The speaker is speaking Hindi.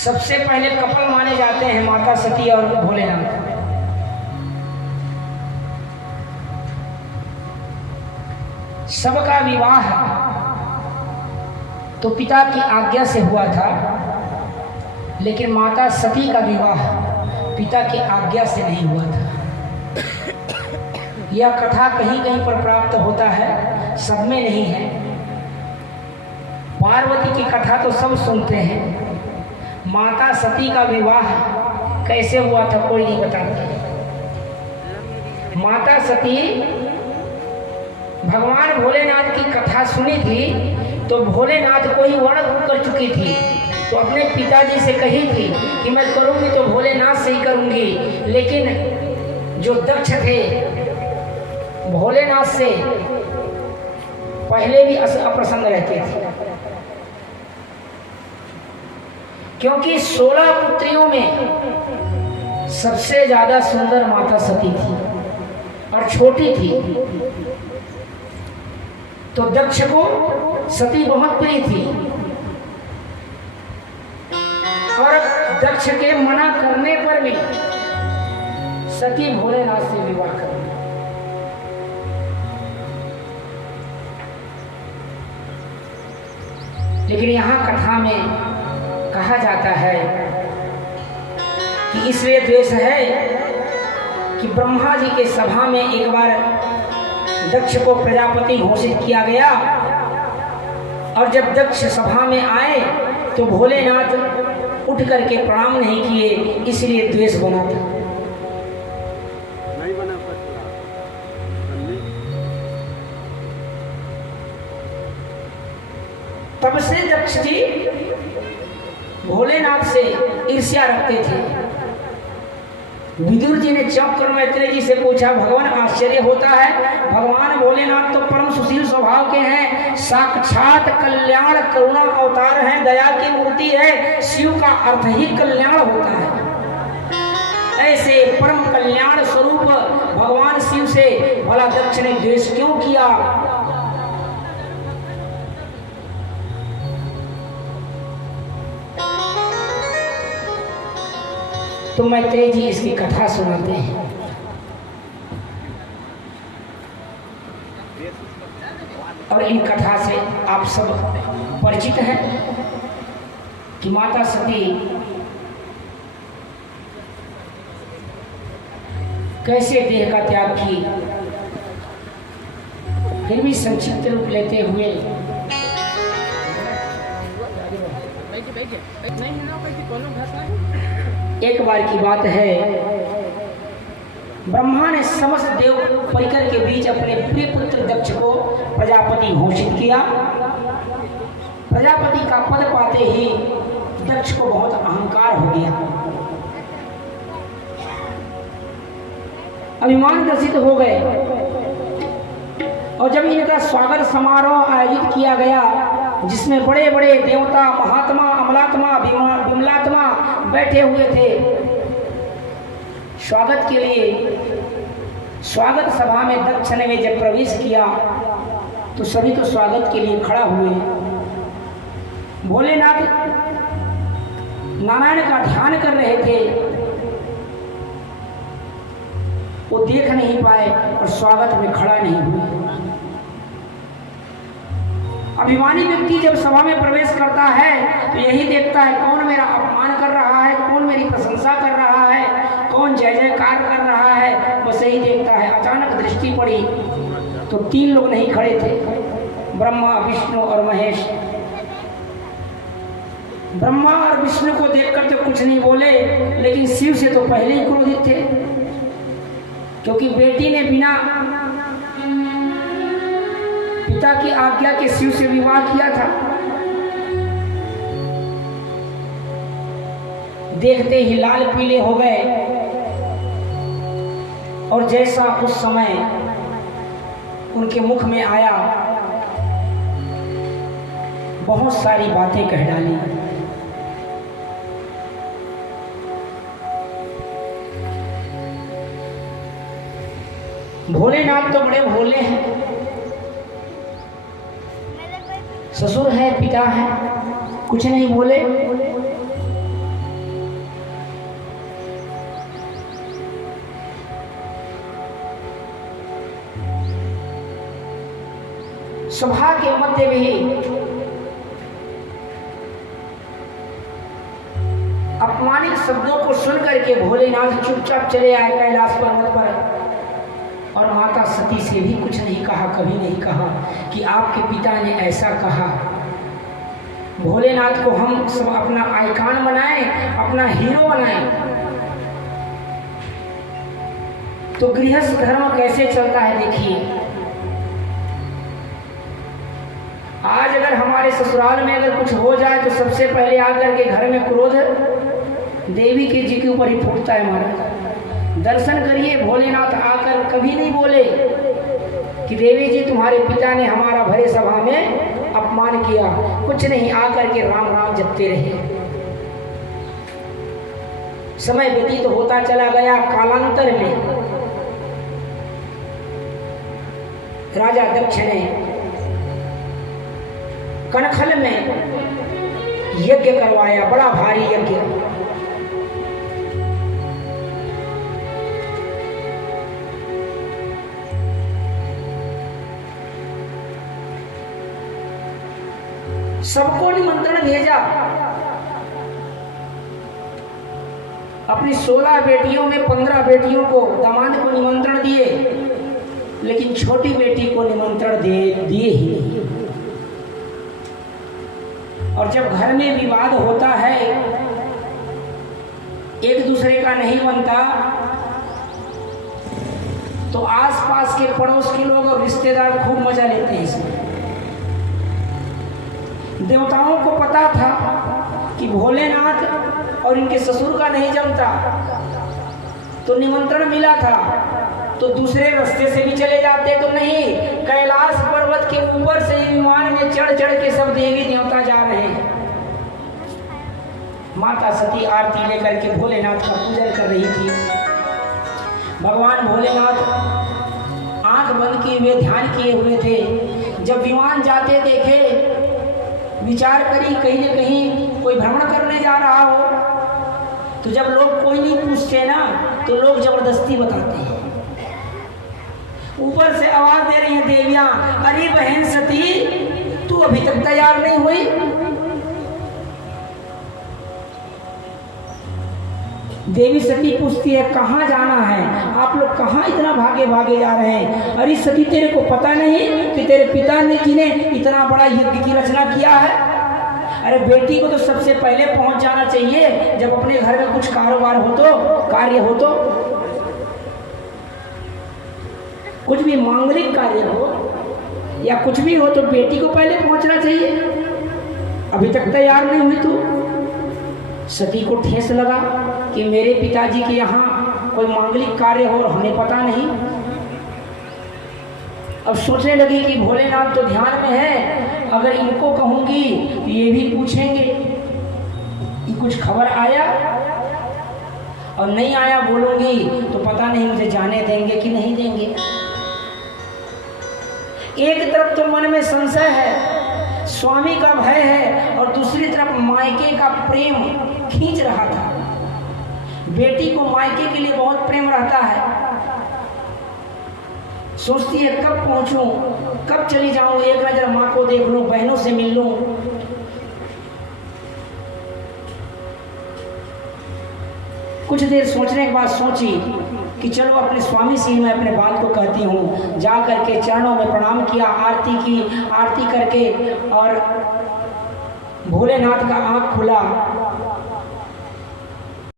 सबसे पहले कपल माने जाते हैं माता सती और भोलेनाथ। सबका विवाह तो पिता की आज्ञा से हुआ था, लेकिन माता सती का विवाह पिता की आज्ञा से नहीं हुआ था। यह कथा कहीं कहीं पर प्राप्त होता है, सब में नहीं है। पार्वती की कथा तो सब सुनते हैं, माता सती का विवाह कैसे हुआ था कोई नहीं बताता। माता सती भगवान भोलेनाथ की कथा सुनी थी तो भोलेनाथ को ही वर्ण कर चुकी थी, तो अपने पिताजी से कही थी कि मैं करूंगी तो भोलेनाथ से ही करूंगी। लेकिन जो दक्ष थे भोलेनाथ से पहले भी अप्रसन्न रहते थे, क्योंकि 16 पुत्रियों में सबसे ज्यादा सुंदर माता सती थी और छोटी थी। तो दक्ष को सती बहुत प्रिय थी और दक्ष के मना करने पर भी सती भोलेनाथ से विवाह कर ली। लेकिन यहाँ कथा में कहा जाता है कि इसलिए द्वेष है कि ब्रह्मा जी के सभा में एक बार दक्ष को प्रजापति घोषित किया गया, और जब दक्ष सभा में आए तो भोलेनाथ उठ करके प्रणाम नहीं किए, इसलिए द्वेष बना था। तब से दक्ष जी भोलेनाथ से ईर्ष्या रखते थे। विदुर जी ने चौंक कर मैत्रेय जी से पूछा, भगवान आश्चर्य होता है, भगवान भोलेनाथ तो परम सुशील स्वभाव के हैं, साक्षात कल्याण करुणा अवतार हैं, दया की मूर्ति है, शिव का अर्थ ही कल्याण होता है। ऐसे परम कल्याण स्वरूप भगवान शिव से भला दक्ष ने द्वेष क्यों किया? तो मैत्रेय जी इसकी कथा सुनाते हैं। और इन कथा से आप सब परिचित हैं कि माता सती कैसे देह का त्याग की। फिर भी संक्षिप्त रूप लेते हुए एक बार की बात है, ब्रह्मा ने समस्त देव परिकर के बीच अपने प्रिय पुत्र दक्ष को प्रजापति घोषित किया। प्रजापति का पद पाते ही दक्ष को बहुत अहंकार हो गया, अभिमान ग्रसित हो गए। और जब इनका स्वागत समारोह आयोजित किया गया, जिसमें बड़े बड़े देवता, महात्मा, अमलात्मा, विमलात्मा बैठे हुए थे स्वागत के लिए, स्वागत सभा में दक्ष ने जब प्रवेश किया तो सभी तो स्वागत के लिए खड़ा हुए। भोलेनाथ नारायण का ध्यान कर रहे थे, वो देख नहीं पाए और स्वागत में खड़ा नहीं हुए। अभिमानी व्यक्ति जब सभा में प्रवेश करता है तो यही देखता है कौन मेरा अपमान कर रहा है, कौन मेरी प्रशंसा कर रहा है, कौन जय जयकार कर रहा है, बस यही देखता है। अचानक दृष्टि पड़ी तो 3 लोग नहीं खड़े थे, ब्रह्मा, विष्णु और महेश। ब्रह्मा और विष्णु को देखकर तो कुछ नहीं बोले, लेकिन शिव से तो पहले ही क्रोधित थे, क्योंकि बेटी ने बिना पिता की आज्ञा के शिव से विवाह किया था। देखते ही लाल पीले हो गए, और जैसा उस समय उनके मुख में आया, बहुत सारी बातें कह डाली। भोलेनाथ तो बड़े भोले हैं, ससुर है, पिता है, कुछ नहीं बोले। चाहते भी अपमानित शब्दों को सुन करके भोलेनाथ चुपचाप चले आए कैलाश पर्वत पर, और माता सती से भी कुछ नहीं कहा, कभी नहीं कहा कि आपके पिता ने ऐसा कहा। भोलेनाथ को हम सब अपना आइकॉन बनाएं, अपना हीरो बनाएं, तो गृहस्थ धर्म कैसे चलता है देखिए। आज अगर हमारे ससुराल में अगर कुछ हो जाए तो सबसे पहले आकर के घर में क्रोध देवी के जी के ऊपर ही फूटता है महाराज। दर्शन करिए, भोलेनाथ आकर कभी नहीं बोले कि देवी जी तुम्हारे पिता ने हमारा भरे सभा में अपमान किया, कुछ नहीं, आकर के राम राम जपते रहे। समय व्यतीत होता चला गया। कालांतर में राजा दक्ष ने कनखल में यज्ञ करवाया, बड़ा भारी यज्ञ। सबको निमंत्रण भेजा। अपनी 16 बेटियों में 15 बेटियों को, दामाद को निमंत्रण दिए, लेकिन छोटी बेटी को निमंत्रण दिए ही नहीं। और जब घर में विवाद होता है, एक दूसरे का नहीं बनता, तो आसपास के पड़ोस के लोग और रिश्तेदार खूब मजा लेते हैं इसमें। देवताओं को पता था कि भोलेनाथ और इनके ससुर का नहीं जमता, तो निमंत्रण मिला था, तो दूसरे रास्ते से भी चले जाते, तो नहीं, कैलाश पर्वत के ऊपर से विमान में चढ़ चढ़ के सब देवी देवता जा रहे हैं। माता सती आरती लेकर के भोलेनाथ का पूजन कर रही थी। भगवान भोलेनाथ आंख बंद किए हुए ध्यान किए हुए थे। जब विमान जाते देखे, विचार करी कहीं न कहीं कोई भ्रमण करने जा रहा हो, तो जब लोग कोई नहीं पूछते ना, तो लोग जबरदस्ती बताते हैं। ऊपर से आवाज दे रही है देवियां, अरे बहन सती, तू अभी तक तैयार नहीं हुई? देवी सती पूछती है, कहाँ जाना है? आप लोग कहाँ इतना भागे भागे जा रहे हैं? अरे सती, तेरे को पता नहीं कि तेरे पिता ने जी ने इतना बड़ा यज्ञ की रचना किया है? अरे बेटी को तो सबसे पहले पहुंच जाना चाहिए जब अपने घर में कुछ कारोबार हो, तो कार्य हो, तो कुछ भी मांगलिक कार्य हो या कुछ भी हो, तो बेटी को पहले पहुंचना चाहिए। अभी तक तैयार नहीं हुई तू? सती को ठेस लगा कि मेरे पिताजी के यहाँ कोई मांगलिक कार्य हो और हमें पता नहीं। अब सोचने लगी कि भोलेनाथ तो ध्यान में है, अगर इनको कहूंगी तो ये भी पूछेंगे कि कुछ खबर आया, और नहीं आया बोलूंगी तो पता नहीं मुझे जाने देंगे कि नहीं देंगे। एक तरफ तो मन में संशय है, स्वामी का भय है, और दूसरी तरफ मायके का प्रेम खींच रहा था। बेटी को मायके के लिए बहुत प्रेम रहता है। सोचती है कब पहुंचूं, कब चली जाऊं, एक नजर माँ को देख लूं, बहनों से मिल लूं। कुछ देर सोचने के बाद सोची कि चलो अपने स्वामी से ही मैं अपने बात को कहती हूँ। जा करके चरणों में प्रणाम किया, आरती की, आरती करके, और भोलेनाथ का आँख खुला